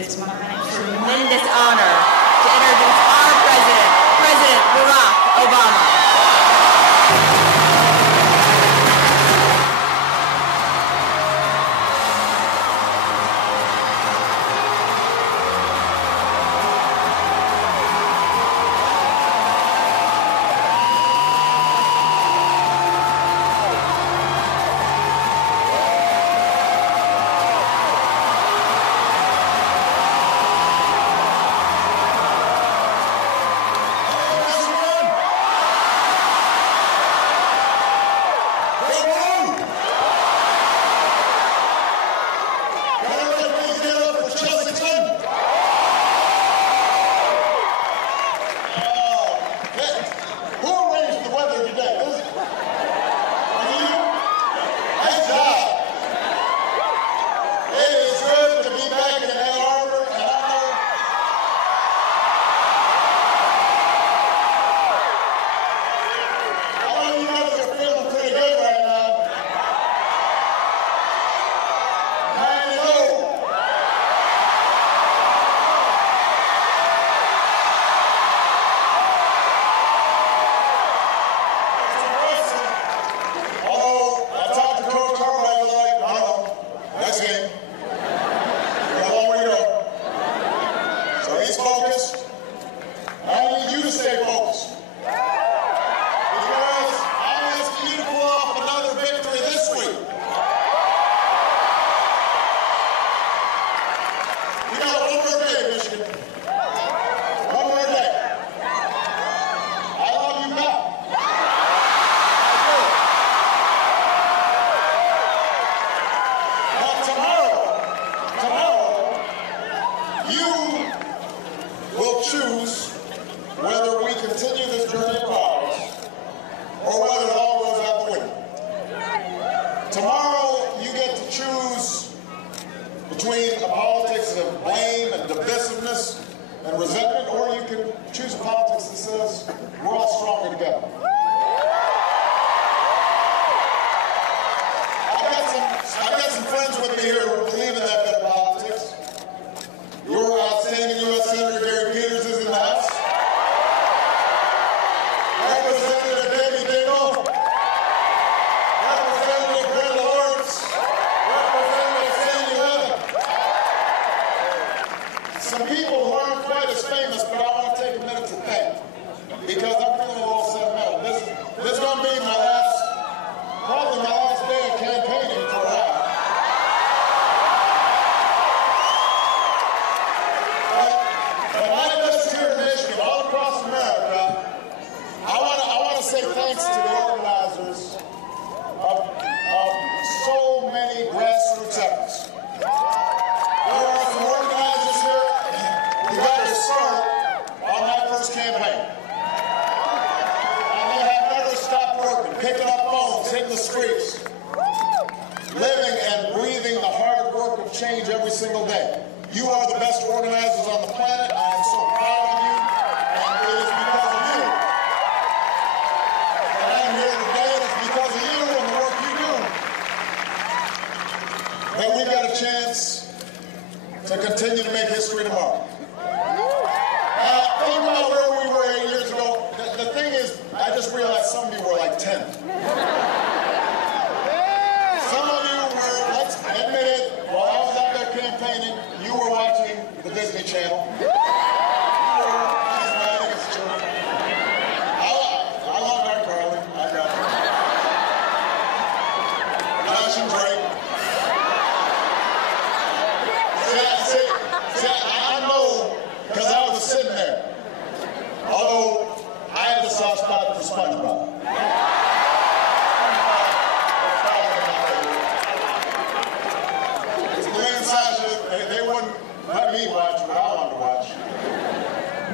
It is my tremendous honor to introduce our president, President Barack Obama. Choose whether we continue this journey of ours or whether it all goes out the window. Tomorrow you get to choose between a politics of blame and divisiveness and resentment, or you can choose a politics that says we're all stronger together. I've got some friends with me here who believe in that bit of politics. Your outstanding U.S. Senator Gary Peters is in the House. Representative David Dingell. Representative Brenda Lawrence. Representative Sandy Levin. Some people who aren't quite as famous, but I want to take a minute to thank, because I'm feeling a little sentimental. This is going to be probably my last day of campaigning for a while. Say thanks to the organizers of so many grassroots efforts. There are some organizers here who got their start on my first campaign. And they have never stopped working, picking up phones, hitting the streets, living and breathing the hard work of change every single day. You are the best organizers on the planet. I am so proud of you, and it is because of you. And we've got a chance to continue to make history tomorrow. Think about where we were 8 years ago. The thing is, I just realized some of you were like 10. Some of you were, let's admit it, while I was out there campaigning, you were watching the Disney Channel. I love that, Carly. I got it. Josh and Drake. I know, because I was sitting there. Although I had the soft spot for SpongeBob. Glenn and Sasha, they wouldn't let me watch what I wanted to watch.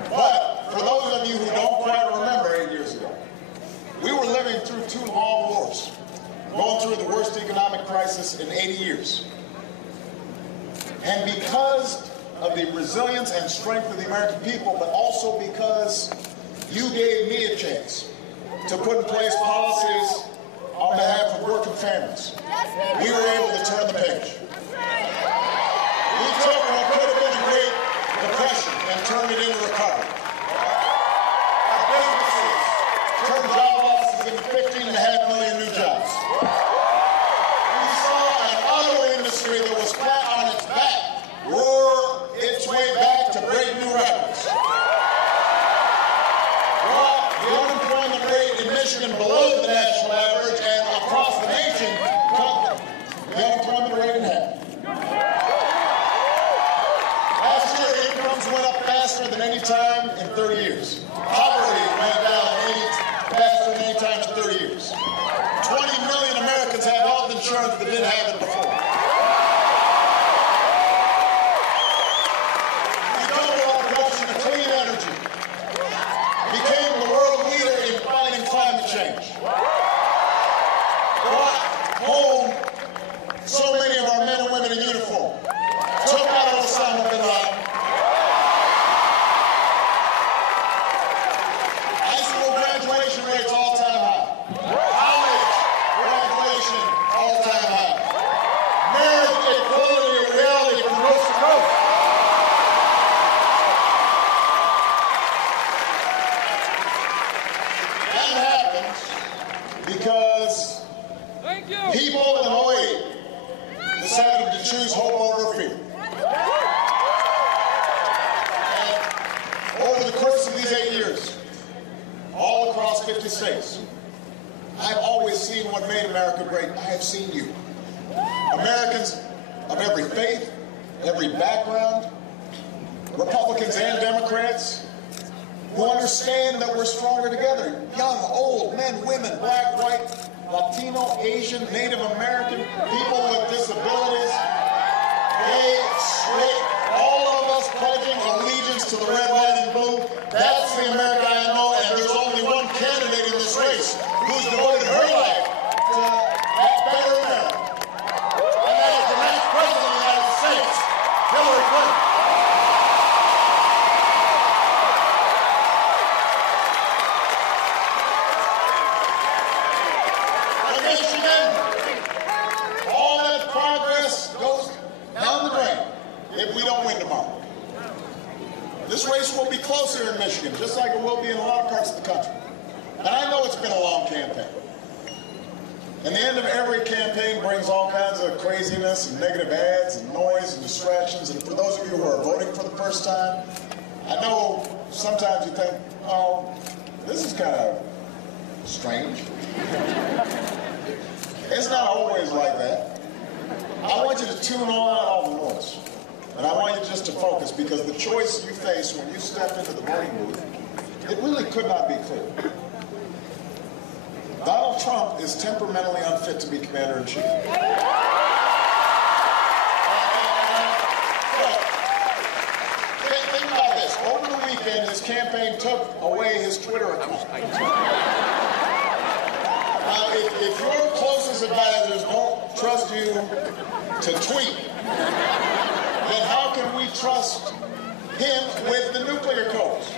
But for those of you who don't quite remember 8 years ago, we were living through 2 long wars, going through the worst economic crisis in 80 years. And because of the resilience and strength of the American people, but also because you gave me a chance to put in place policies on behalf of working families, we were able to turn the page. We took what could have been a great Last year, incomes went up faster than any time in 30 years. Poverty went down faster than any time in 30 years. 20 million Americans have health insurance that didn't have it before. We doubled our production of clean energy. Became the world leader in fighting climate change. Brought home so many of our men and women in uniform. Took out Osama bin Laden. High school graduation rates all-time high. College graduation all-time high. Marriage equality a reality from coast to coast. That happens because people in 08 decided to choose hope over fear. And over the course of these 8 years, all across 50 states, I've always seen what made America great. I have seen you. Americans of every faith, every background, Republicans and Democrats, who understand that we're stronger together. Young, old, men, women, black, white, Latino, Asian, Native American, people with disabilities, gay, straight, all of us pledging allegiance to the red, white, and blue. That's the America I know, and there's only one candidate in this race who's devoted her life to that better America. And that is the next president of the United States, Hillary Clinton. All that progress goes down the drain if we don't win tomorrow. This race will be closer in Michigan, just like it will be in a lot of parts of the country. And I know it's been a long campaign. And the end of every campaign brings all kinds of craziness and negative ads and noise and distractions. And for those of you who are voting for the first time, I know sometimes you think, oh, this is kind of strange. It's not always like that. I want you to tune all the noise. And I want you just to focus, because the choice you face when you step into the voting booth, it really could not be clearer. Donald Trump is temperamentally unfit to be commander-in-chief. Think about this. Over the weekend, his campaign took away his Twitter account. Now, if your closest advisors don't trust you to tweet, then how can we trust him with the nuclear codes?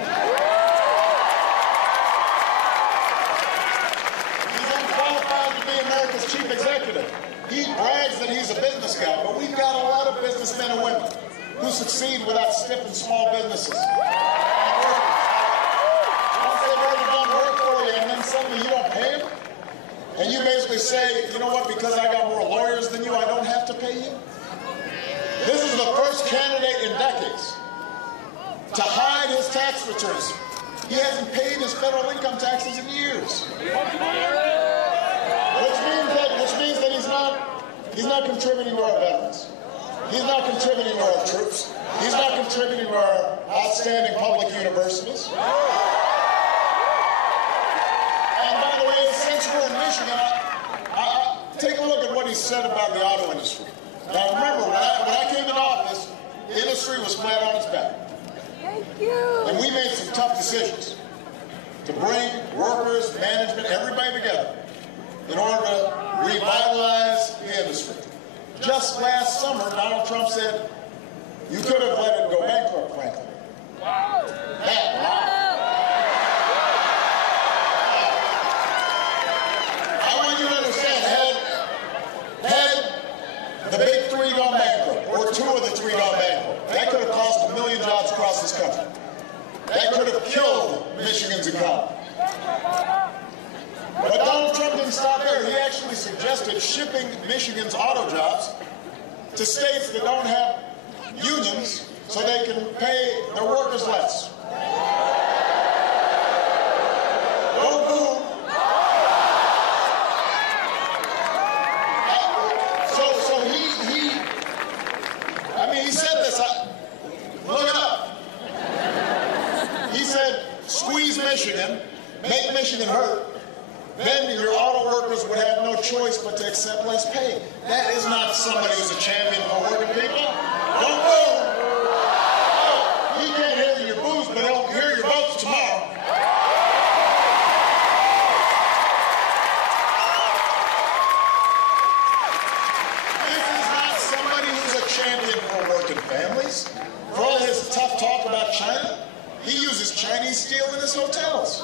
He's unqualified to be America's chief executive. He brags that he's a business guy, but we've got a lot of businessmen and women who succeed without stiffing small businesses and workers. Once they've already done work for you, and then suddenly you don't pay them, and you basically say, you know what, because I got more lawyers than you, I don't have to pay you? This is the first candidate in decades to hide his tax returns. He hasn't paid his federal income taxes in years. Which means that he's not contributing to our veterans. He's not contributing to our troops. He's not contributing to our outstanding public universities. And by the way, since we're in Michigan, take a look at what he said about the auto industry. Now remember, when I came into office, the industry was flat on its back. Thank you. And we made some tough decisions to bring workers, management, everybody together in order to revitalize the industry. Just last summer, Donald Trump said, you could have let it go bankrupt, frankly. Wow. I want you to understand, had the big three gone bankrupt, or two of the three gone bankrupt, that could have cost 1 million jobs across this country. That could have killed Michigan's economy. But Donald Trump didn't stop there. He actually suggested shipping Michigan's auto jobs to states that don't have unions so they can pay their workers less. Go boom. So he said this. Michigan, make Michigan hurt, then your auto workers would have no choice but to accept less pay. That is not somebody who's a champion for working people. Don't boo. He can't hear your boos, but he'll hear your votes tomorrow. This is not somebody who's a champion for working families. For all his tough talk about China, he uses Chinese steel in his hotels.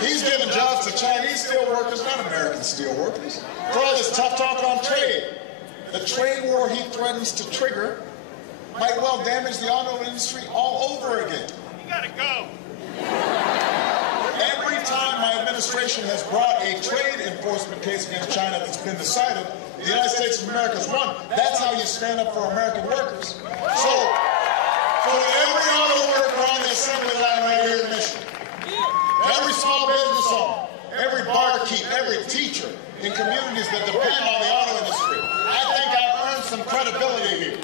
He's giving jobs to Chinese steel workers, not American steel workers. For all his tough talk on trade, the trade war he threatens to trigger might well damage the auto industry all over again. You gotta go. Every time my administration has brought a trade enforcement case against China that's been decided, the United States of America's won. That's how you stand up for American workers. So every auto worker on the assembly line right here in Michigan, every small business owner, every barkeep, every teacher in communities that depend on the auto industry, I think I've earned some credibility here.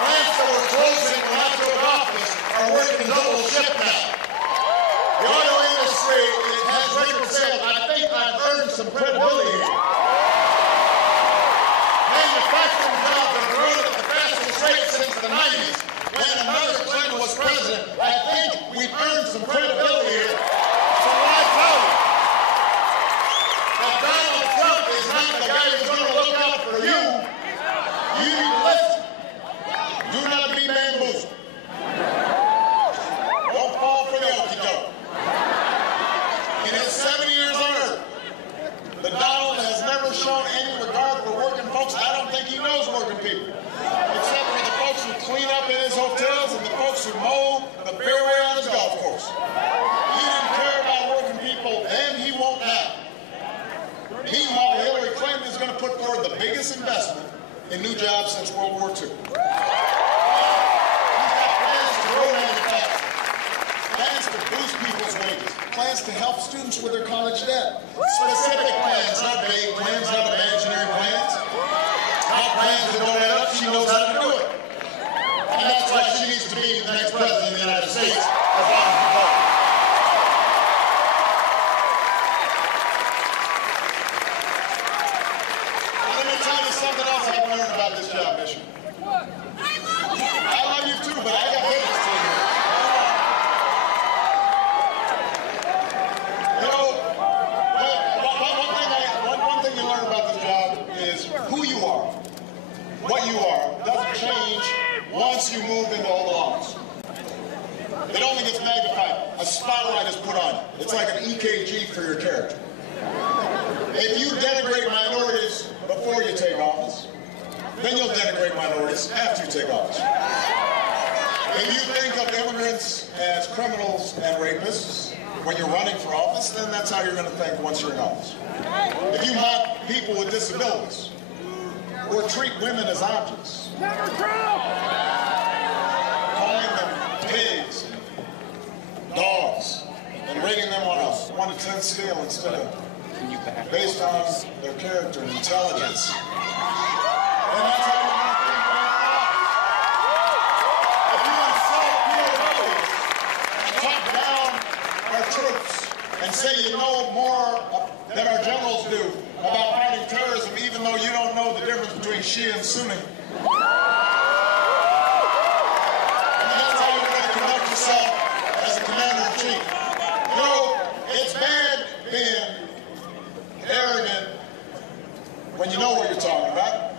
Plants that were closing when I took office are working double shift now. The auto industry has record sales. I think I've earned some credibility here. Manufacturing jobs have grown at the fastest rate since the 90s. When another Clinton was president, I think we've earned some credibility here. So when I tell you that Donald Trump is not the guy who's going to look out for you, you need to listen. Do not be bamboozled. Don't fall for the okie doke. In his 7 years on earth, the Donald has never shown any regard for working folks. I don't think he knows working people, except for the folks who clean up in his hotels and the folks who mow the fairway on his golf course. He didn't care about working people then, he won't now. Meanwhile, Hillary Clinton is going to put forward the biggest investment in new jobs since World War II. Plans to boost people's wages, plans to help students with their college debt. Specific plans, not vague plans, not imaginary plans. Not plans that don't add up, she knows how to do it. And that's why she needs to be the next president of the United States, as long as you vote. Let me tell you something else I've learned about this job mission. I love you too, but I got business to do. One thing you learn about this job is who you are. What you are doesn't change once you move into Oval Office. It only gets magnified. A spotlight is put on it. It's like an EKG for your character. If you denigrate minorities before you take office, then you'll denigrate minorities after you take office. If you think of immigrants as criminals and rapists when you're running for office, then that's how you're going to think once you're in office. If you mock people with disabilities or treat women as objects, calling them pigs and dogs and rating them on a 1 to 10 scale instead of based on their character and intelligence. And that's how you're going to think about life. If you insult POWs and talk down our troops and say you know more than our generals do about fighting terrorism, even though you don't know the difference between Shia and Sunni, and that's how you're going to conduct yourself as a commander-in-chief. You know, it's bad being arrogant when you know what you're talking about.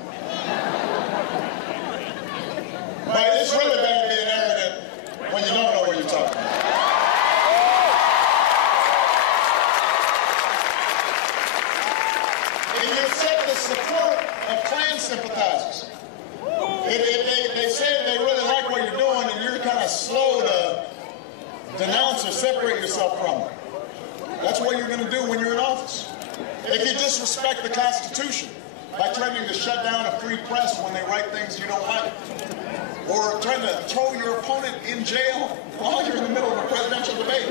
But it's really bad being arrogant when you don't know what you're talking about. And you accept the support of Klan sympathizers. They say they really like what you're doing, and you're kind of slow to denounce or separate yourself from them. That's what you're going to do when you're in office. If you disrespect the Constitution by threatening to shut down a free press when they write things you don't like, or trying to throw your opponent in jail while you're in the middle of a presidential debate,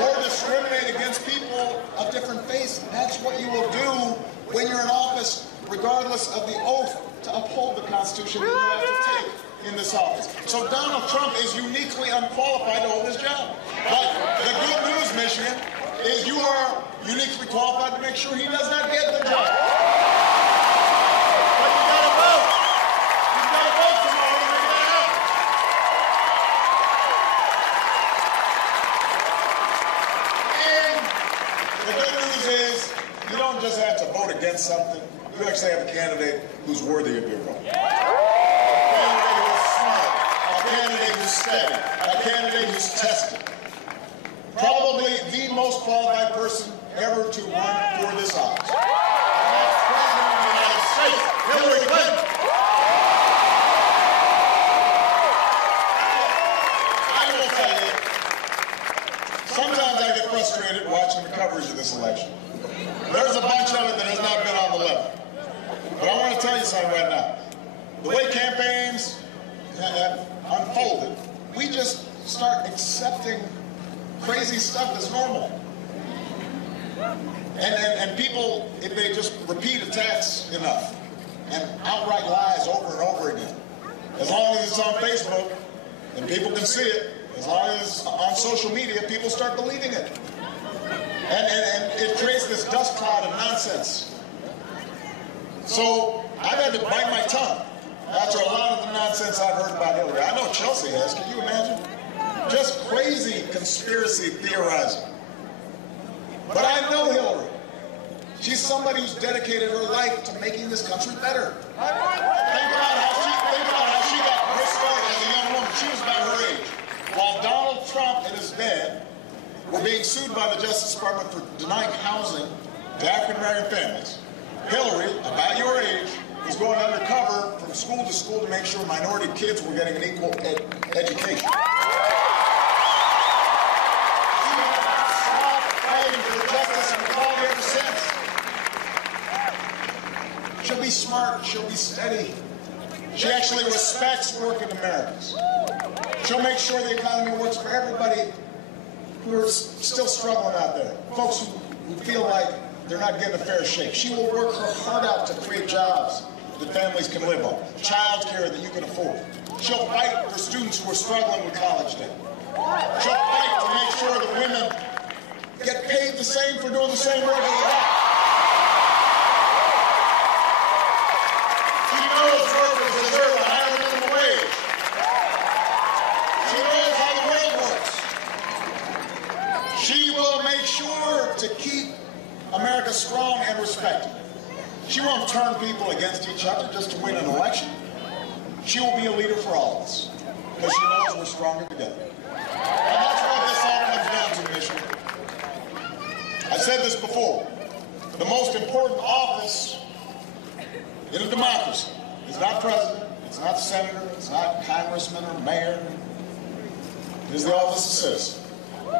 or discriminate against people of different faiths, that's what you will do when you're in office, regardless of the oath to uphold the Constitution that you have to take in this office. So Donald Trump is uniquely unqualified to hold this job. But the good news, Michigan, is you are uniquely qualified to make sure he does not get the job. But you gotta vote. You gotta vote tomorrow to make that happen. And the good news is you don't just have to vote against something. You actually have a candidate who's worthy of your vote. A candidate who's smart. A candidate who's steady. A candidate who's tested. Probably the most qualified person ever to run for this office. And that's President of the United States, Hillary Clinton. I will tell you, sometimes I get frustrated watching the coverage of this election. There's a bunch of it that has not been on the level. But I want to tell you something right now. The way campaigns have unfolded, we just start accepting crazy stuff as normal. And people, if they just repeat attacks enough and outright lies over and over again, as long as it's on Facebook and people can see it, as long as it's on social media, people start believing it. And it creates this dust cloud of nonsense. So I've had to bite my tongue after a lot of the nonsense I've heard about Hillary. I know Chelsea has. Can you imagine? Just crazy conspiracy theorizing. But I know Hillary. She's somebody who's dedicated her life to making this country better. Think about how she got her start as a young woman. She was about her age. While Donald Trump and his dad were being sued by the Justice Department for denying housing to African American families, Hillary, about your age, was going undercover from school to school to make sure minority kids were getting an equal education. She'll be smart, she'll be steady. She actually respects working Americans. She'll make sure the economy works for everybody who are still struggling out there. Folks who feel like they're not getting a fair shake. She will work her heart out to create jobs that families can live on, child care that you can afford. She'll fight for students who are struggling with college debt. She'll fight to make sure that women get paid the same for doing the same work as they are. She knows workers deserve a higher minimum wage. She knows how the world works. She will make sure to keep America strong and respected. She won't turn people against each other just to win an election. She will be a leader for all of us because she knows we're stronger together. And that's what this all comes down to, Michigan. I said this before. The most important office in a democracy is not president, it's not senator, it's not congressman or mayor. It is the office of citizen. The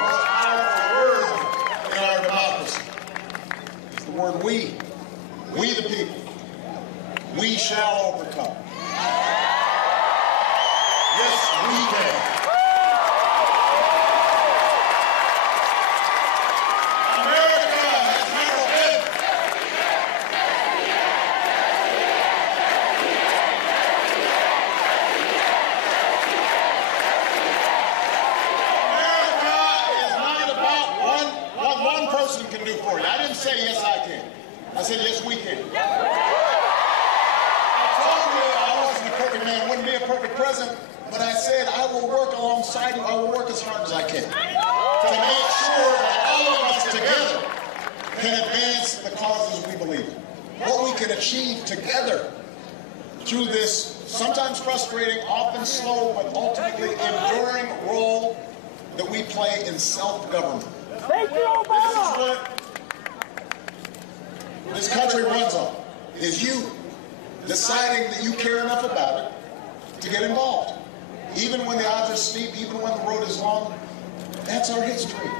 most powerful word in our democracy is the word we. We the people. We shall overcome. Yes, we can. Can do for you. I didn't say yes I can. I said yes we can. I told you I wasn't a perfect man, wouldn't be a perfect president, but I said I will work alongside you. I will work as hard as I can to make sure that all of us together can advance the causes we believe in. What we can achieve together through this sometimes frustrating, often slow, but ultimately enduring role that we play in self-government. Thank you, Obama. This is what this country runs on, is you deciding that you care enough about it to get involved. Even when the odds are steep, even when the road is long, that's our history.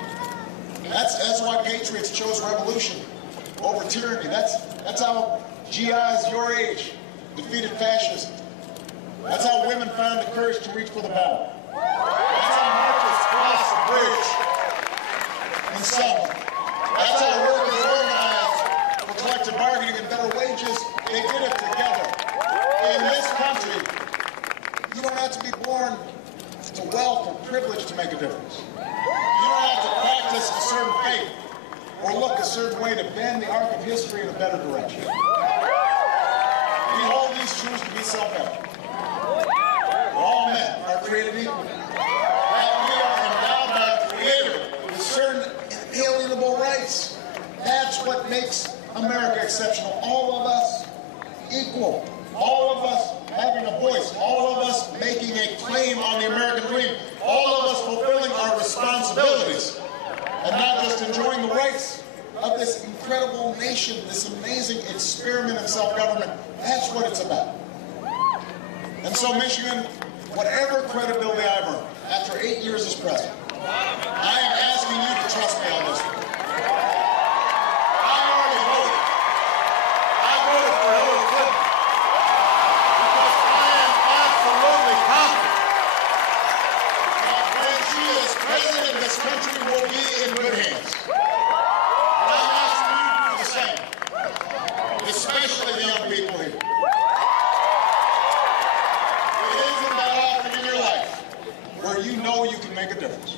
That's why patriots chose revolution over tyranny. That's how GIs your age defeated fascism. That's how women found the courage to reach for the ballot. That's how marchers crossed the bridge in Selma. That's how workers organized for collective bargaining and better wages. They did it together. In this country, privileged to make a difference. You don't have to practice a certain faith or look a certain way to bend the arc of history in a better direction. We hold these truths to be self-evident. All men are created equal. That we are endowed by the Creator with certain inalienable rights. That's what makes America exceptional. All of us equal. All of us having a voice. All of us making a claim on the American dream. All of us fulfilling our responsibilities and not just enjoying the rights of this incredible nation, this amazing experiment in self-government. That's what it's about. And so, Michigan, whatever credibility I've earned after 8 years as president, I am asking you to trust me on this one. I already voted. I voted for Hillary Clinton because I am absolutely confident that when she is president, this country will be in good hands. And I'm asking you to do the same, especially the young people here. Where you know you can make a difference.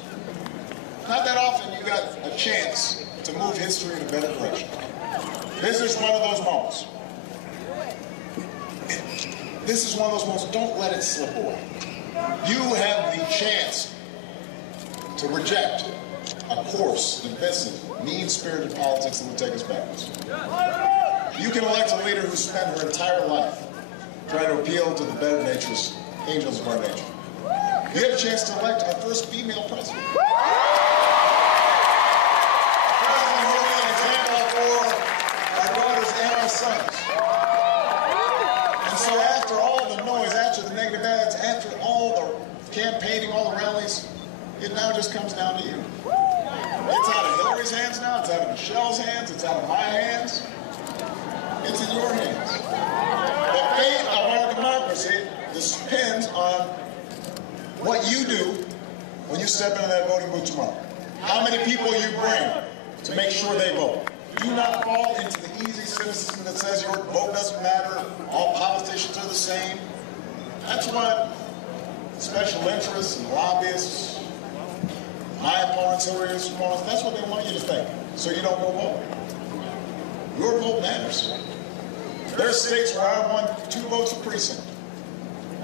Not that often you got a chance to move history in a better direction. This is one of those moments. This is one of those moments. Don't let it slip away. You have the chance to reject a coarse, divisive, mean-spirited politics that will take us backwards. You can elect a leader who spent her entire life trying to appeal to the better natures, angels of our nature. You have a chance to elect our first female president. A president who will be an example for our daughters and our sons. And so after all the noise, after the negative ads, after all the campaigning, all the rallies, it now just comes down to you. It's out of Hillary's hands now, it's out of Michelle's hands, it's out of my hands. It's in your hands. The fate of our democracy depends on what you do when you step into that voting booth tomorrow. How many people you bring to make sure they vote. Do not fall into the easy cynicism that says your vote doesn't matter, all politicians are the same. That's what special interests and lobbyists, my opponents, Hillary's opponents, that's what they want you to think, so you don't go vote. Your vote matters. There are states where I won 2 votes a precinct.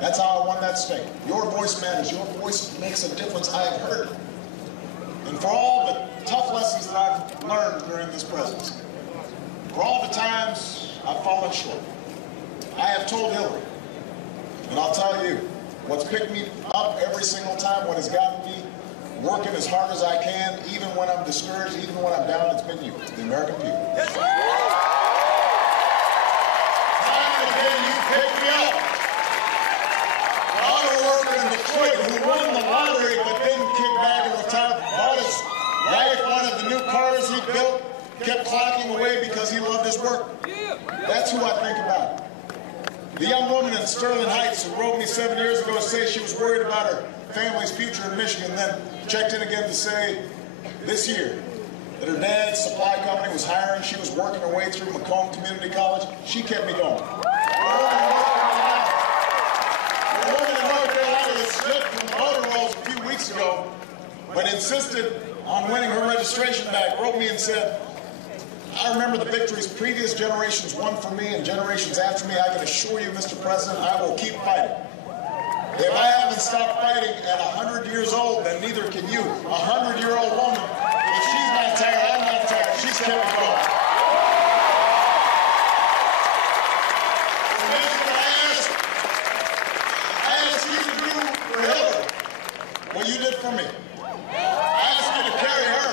That's how I won that state. Your voice matters. Your voice makes a difference. I have heard it. And for all the tough lessons that I've learned during this presidency, for all the times I've fallen short, I have told Hillary, and I'll tell you, what's picked me up every single time, what has gotten me working as hard as I can, even when I'm discouraged, even when I'm down, it's been you, the American people. Yes. Time and again, you picked me up. Auto worker in Detroit who won the lottery but didn't kick back and retire, bought his wife one of the new cars he built, kept clocking away because he loved his work. That's who I think about. The young woman in Sterling Heights who wrote me 7 years ago to say she was worried about her family's future in Michigan, then checked in again to say this year that her dad's supply company was hiring, she was working her way through Macomb Community College. She kept me going. The woman in North Carolina that stood from voter rolls a few weeks ago, but insisted on winning her registration back, wrote me and said, I remember the victories previous generations won for me and generations after me. I can assure you, Mr. President, I will keep fighting. If I haven't stopped fighting at 100 years old, then neither can you. A 100-year-old woman, if she's not tired, I'm not tired. She's kept me going. I ask you to do for Hillary what you did for me. I ask you to carry her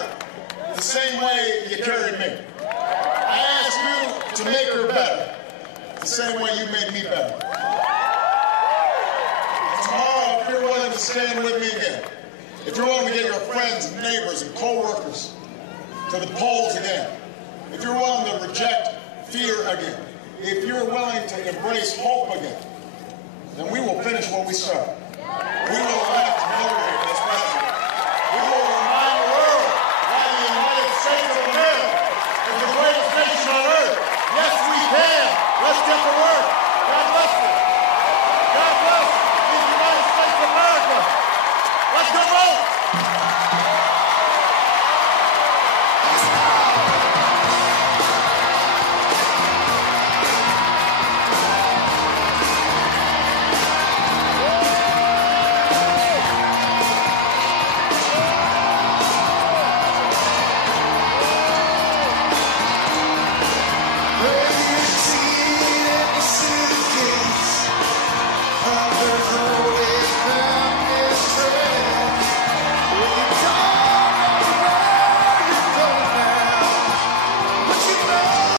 the same way you carried me. I ask you to make her better the same way you made me better. Tomorrow, if you're willing to stand with me again, if you're willing to get your friends and neighbors and co-workers to the polls again, if you're willing to reject fear again, if you're willing to embrace hope again, then we will finish what we started. We will